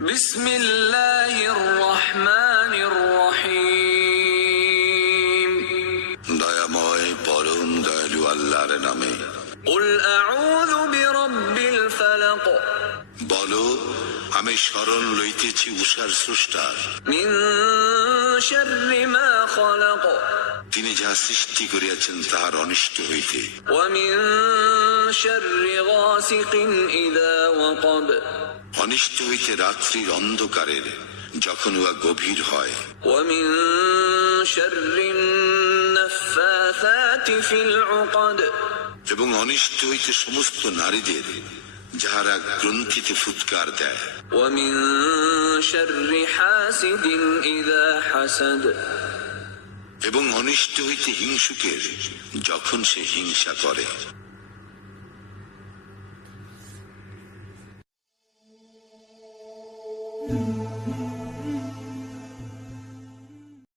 বিসমিল্লাহির রহমানির রহিম। দয়াময় পরম দয়ালু আল্লাহর নামে। কুল আউযু বিরাব্বিল ফালাক। বলো, আমি শরণ লইতেছি উষার স্রষ্টার। মিন শাররি মা খালাক। তিনি যাহা সৃষ্টি করিয়াছেন তাহার অনিষ্ট হইতে। ওয়া মিন শাররি গাসিকিন ইযা ওয়াকাব। অনিষ্ট হইতে রাত্রির অন্ধকারের যখন উহা গভীর হয়। ওয়া মিন শাররিন নাফফাসাতি ফিল উকাদ। এবং অনিষ্ট হইতে সমস্ত নারীদের যাহারা গ্রন্থিতে ফুৎকার দেয়। ওয়া মিন শাররি হাসিদিন ইযা হাসাদ। এবং অনিষ্ট হইতে হিংসুকের যখন সে হিংসা করে।